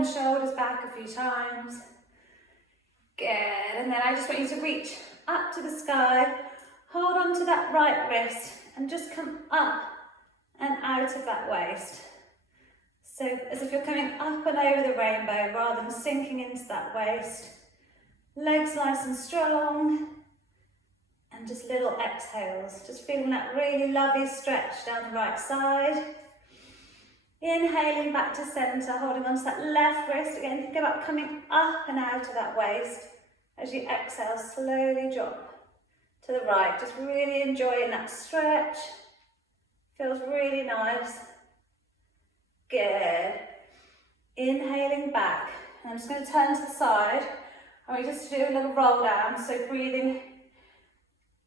and shoulders back a few times. Good, and then I just want you to reach up to the sky, hold on to that right wrist and just come up and out of that waist. So as if you're coming up and over the rainbow rather than sinking into that waist. Legs nice and strong. And just little exhales, just feeling that really lovely stretch down the right side. Inhaling back to centre, holding onto that left wrist. Again, think about coming up and out of that waist. As you exhale, slowly drop to the right. Just really enjoying that stretch. Feels really nice. Good. Inhaling back. And I'm just going to turn to the side. And we just do a little roll down, so breathing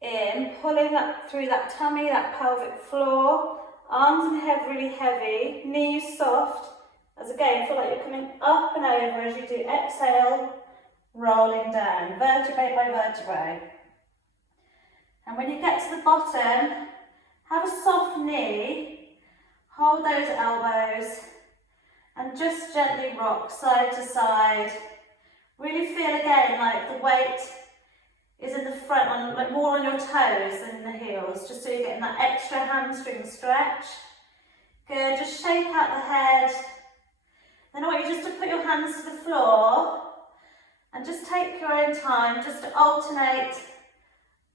in, pulling up through that tummy, that pelvic floor, arms and head really heavy, knees soft, as again, feel like you're coming up and over as you do exhale, rolling down, vertebrae by vertebrae. And when you get to the bottom, have a soft knee, hold those elbows, and just gently rock side to side. Really feel again like the weight is in the front, like more on your toes than in the heels, just so you're getting that extra hamstring stretch. Good, just shake out the head. Then I want you just to put your hands to the floor and just take your own time just to alternate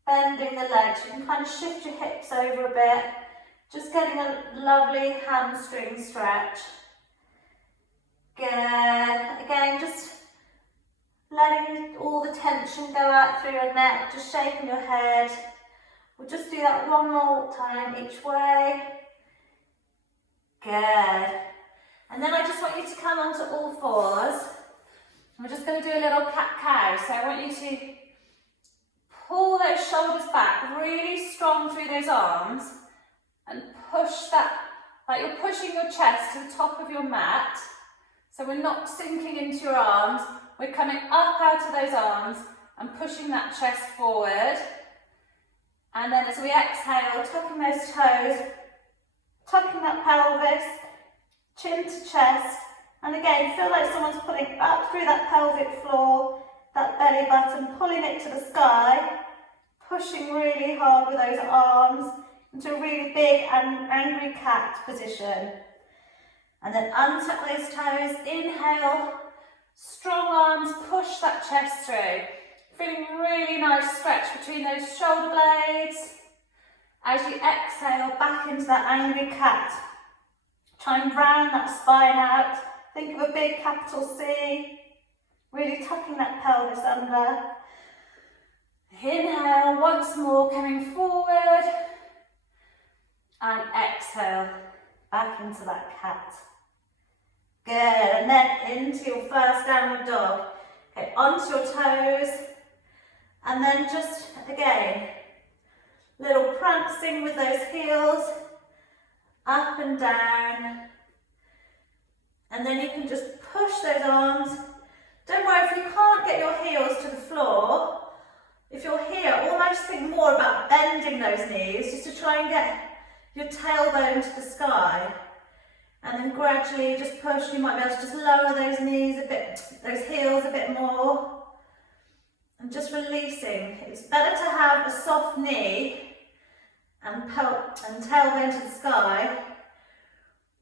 bending the legs. You can kind of shift your hips over a bit, just getting a lovely hamstring stretch. Good, again, just letting all the tension go out through your neck, just shaking your head. We'll just do that one more time each way. Good. And then I just want you to come onto all fours. We're just going to do a little cat-cow. So I want you to pull those shoulders back really strong through those arms and push that, like you're pushing your chest to the top of your mat. So we're not sinking into your arms. We're coming up out of those arms and pushing that chest forward. And then as we exhale, tucking those toes, tucking that pelvis, chin to chest. And again, feel like someone's pulling up through that pelvic floor, that belly button, pulling it to the sky, pushing really hard with those arms into a really big and angry cat position. And then untuck those toes, inhale. Strong arms, push that chest through. Feeling really nice stretch between those shoulder blades. As you exhale back into that angry cat. Try and round that spine out. Think of a big capital C. Really tucking that pelvis under. Inhale once more, coming forward. And exhale back into that cat. Good, and then into your first downward dog. Okay, onto your toes, and then just, again, little prancing with those heels, up and down. And then you can just push those arms. Don't worry if you can't get your heels to the floor. If you're here, almost think more about bending those knees, just to try and get your tailbone to the sky. And then gradually just push, you might be able to just lower those knees a bit, those heels a bit more. And just releasing. It's better to have a soft knee and tailbone to the sky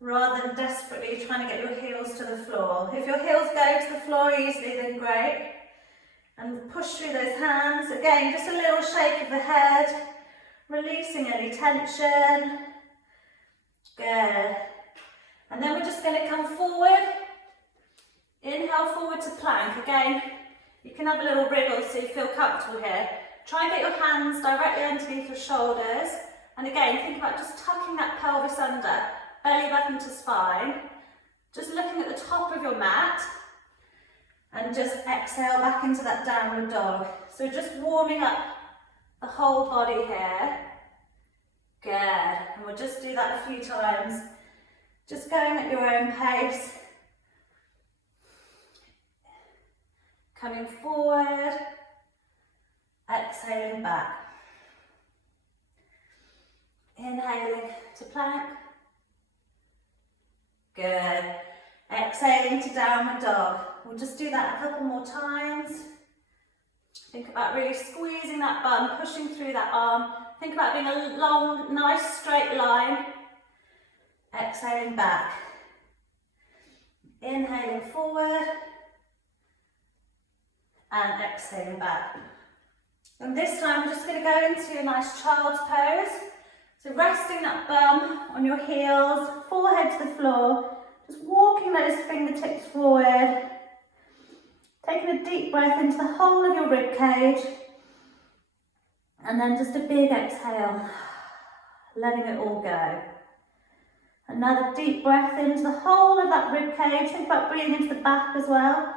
rather than desperately trying to get your heels to the floor. If your heels go to the floor easily, then great. And push through those hands. Again, just a little shake of the head, releasing any tension. Good. And then we're just going to come forward. Inhale forward to plank. Again, you can have a little wriggle so you feel comfortable here. Try and get your hands directly underneath your shoulders. And again, think about just tucking that pelvis under, belly button to spine. Just looking at the top of your mat. And just exhale back into that downward dog. So just warming up the whole body here. Good. And we'll just do that a few times. Just going at your own pace. Coming forward. Exhaling back. Inhaling to plank. Good. Exhaling to downward dog. We'll just do that a couple more times. Think about really squeezing that bum, pushing through that arm. Think about being a long, nice straight line. Exhaling back. Inhaling forward. And exhaling back. And this time we're just going to go into a nice child's pose. So resting that bum on your heels, forehead to the floor, just walking those fingertips forward. Taking a deep breath into the whole of your rib cage. And then just a big exhale, letting it all go. Another deep breath into the whole of that rib cage. Think about breathing into the back as well.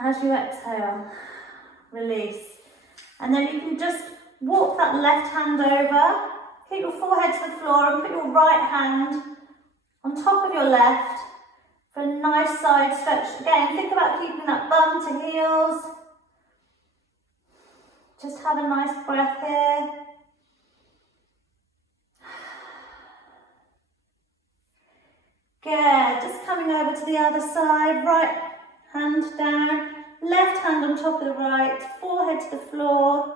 As you exhale, release. And then you can just walk that left hand over, keep your forehead to the floor and put your right hand on top of your left for a nice side stretch. Again, think about keeping that bum to heels. Just have a nice breath here. Good, just coming over to the other side, right hand down, left hand on top of the right, forehead to the floor.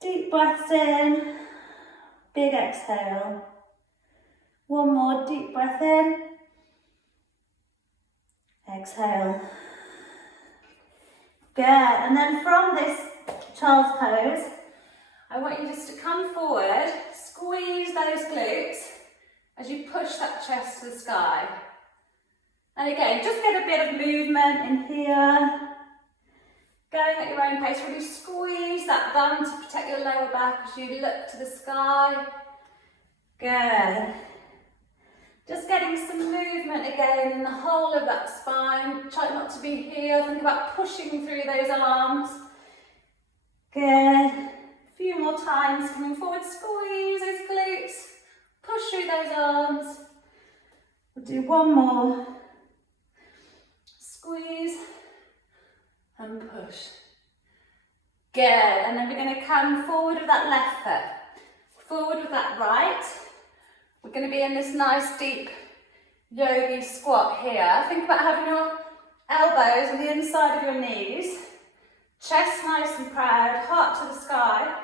Deep breaths in, big exhale. One more deep breath in. Exhale. Good, and then from this child's pose, I want you just to come forward, squeeze those glutes as you push that chest to the sky. And again, just get a bit of movement in here. Going at your own pace, really squeeze that bum to protect your lower back as you look to the sky. Good. Just getting some movement again in the whole of that spine. Try not to be here. Think about pushing through those arms. Good. A few more times. Coming forward, squeeze those glutes. Push through those arms. We'll do one more. Squeeze and push. Good. And then we're going to come forward with that left foot. Forward with that right. We're going to be in this nice deep yogi squat here. Think about having your elbows on the inside of your knees. Chest nice and proud, heart to the sky.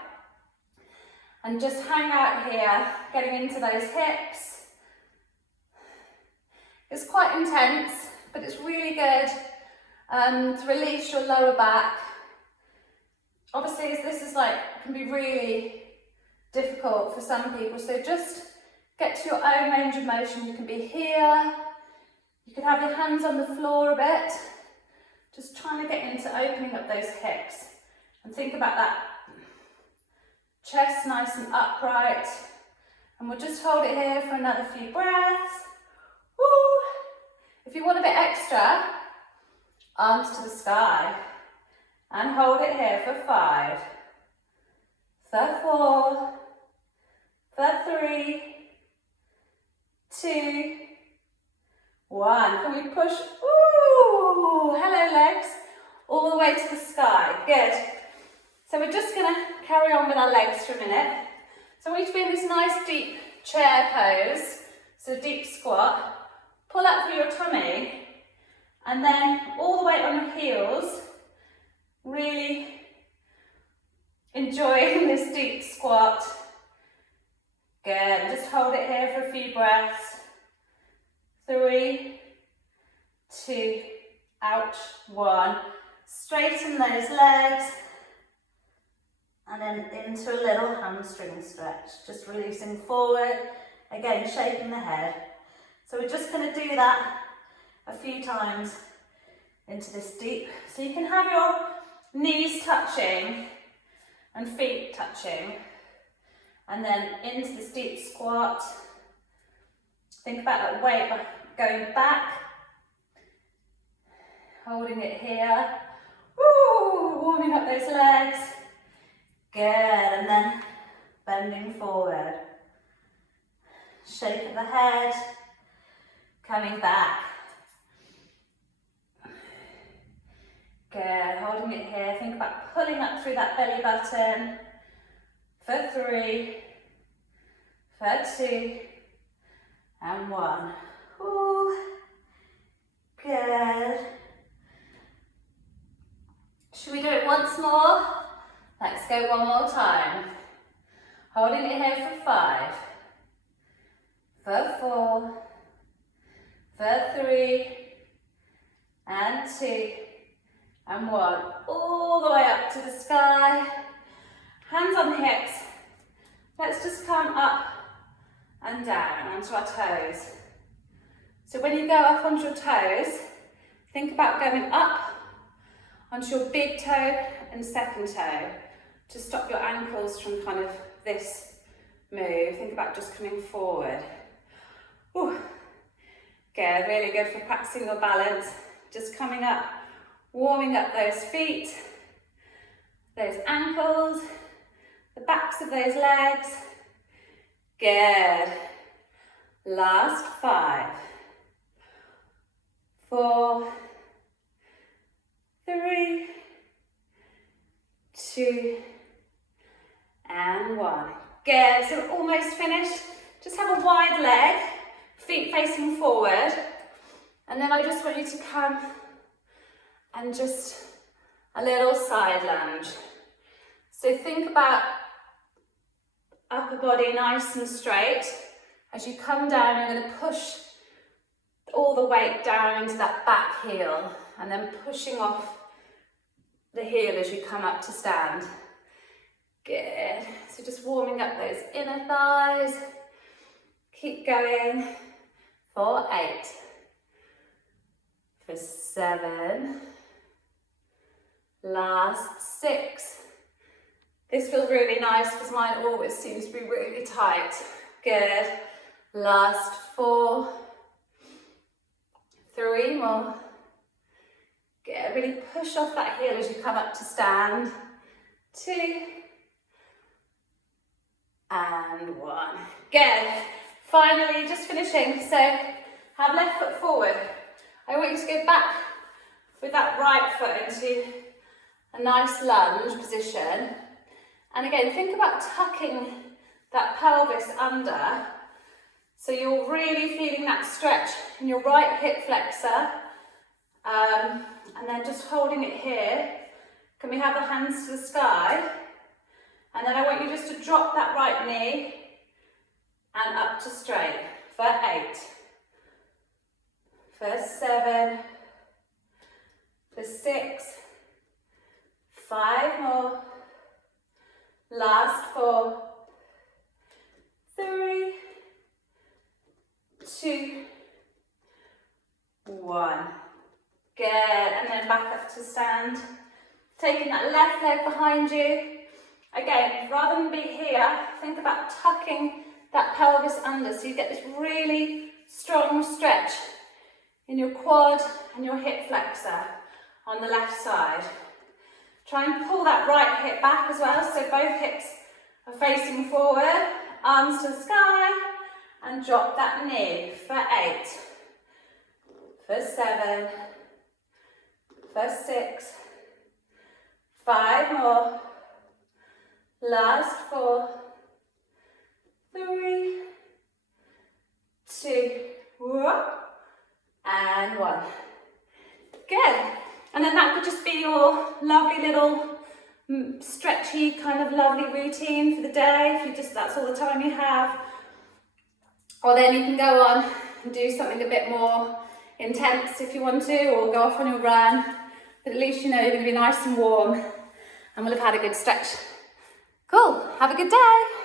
And just hang out here, getting into those hips. It's quite intense, but it's really good to release your lower back. Obviously, this is can be really difficult for some people, so just get to your own range of motion. You can be here, you can have your hands on the floor a bit, just trying to get into opening up those hips. And think about that chest nice and upright. And we'll just hold it here for another few breaths. Woo! If you want a bit extra, arms to the sky. And hold it here for 5, for 4, for 3, 2, 1. Can we push? Ooh, hello legs. All the way to the sky. Good. So we're just going to carry on with our legs for a minute. So I want you to be in this nice deep chair pose. So deep squat. Pull out through your tummy. And then all the way on your heels. Really enjoying this deep squat. Good. Just hold it here for a few breaths. 3, 2, ouch, 1. Straighten those legs. And then into a little hamstring stretch. Just releasing forward. Again, shaking the head. So we're just going to do that a few times into this deep. So you can have your knees touching and feet touching. And then into this deep squat. Think about that weight going back. Holding it here. Woo! Warming up those legs. Good. And then bending forward. Shake of the head. Coming back. Good, holding it here. Think about pulling up through that belly button. For 3, for 2, and 1. Ooh. Good. Should we do it once more? Let's go one more time. Holding it here for 5, for 4, for 3, and 2, and 1. All the way up to the sky. Hands on hips. Let's just come up and down onto our toes. So when you go up onto your toes, think about going up onto your big toe and second toe to stop your ankles from kind of this move. Think about just coming forward. Ooh. Good, really good for practicing your balance. Just coming up, warming up those feet, those ankles, the backs of those legs. Good. Last 5, 4, 3, 2, and 1. Good, so we're almost finished. Just have a wide leg, feet facing forward, and then I just want you to come and just a little side lunge. So think about upper body nice and straight. As you come down, you're going to push all the weight down into that back heel, and then pushing off the heel as you come up to stand. Good. So just warming up those inner thighs. Keep going. For 8. For 7. Last 6. This feels really nice because mine always seems to be really tight. Good. Last 4. 3 more. Good. Really push off that heel as you come up to stand. 2. And 1. Good. Finally, just finishing. So have left foot forward. I want you to go back with that right foot into a nice lunge position. And again, think about tucking that pelvis under. So you're really feeling that stretch in your right hip flexor. And then just holding it here. Can we have the hands to the sky? And then I want you just to drop that right knee and up to straight for 8, for 7, for 6, 5 more, last 4, 3, 2, 1. Good, and then back up to stand. Taking that left leg behind you. Again, rather than be here, think about tucking that pelvis under so you get this really strong stretch in your quad and your hip flexor on the left side. Try and pull that right hip back as well, so both hips are facing forward, arms to the sky, and drop that knee for 8, for 7, for 6, 5 more, last 4, 3, 2, and 1. Good. And then that could just be your lovely little stretchy kind of lovely routine for the day, if you just, that's all the time you have. Or then you can go on and do something a bit more intense if you want to, or go off on your run. But at least you know you're going to be nice and warm and we'll have had a good stretch. Cool. Have a good day.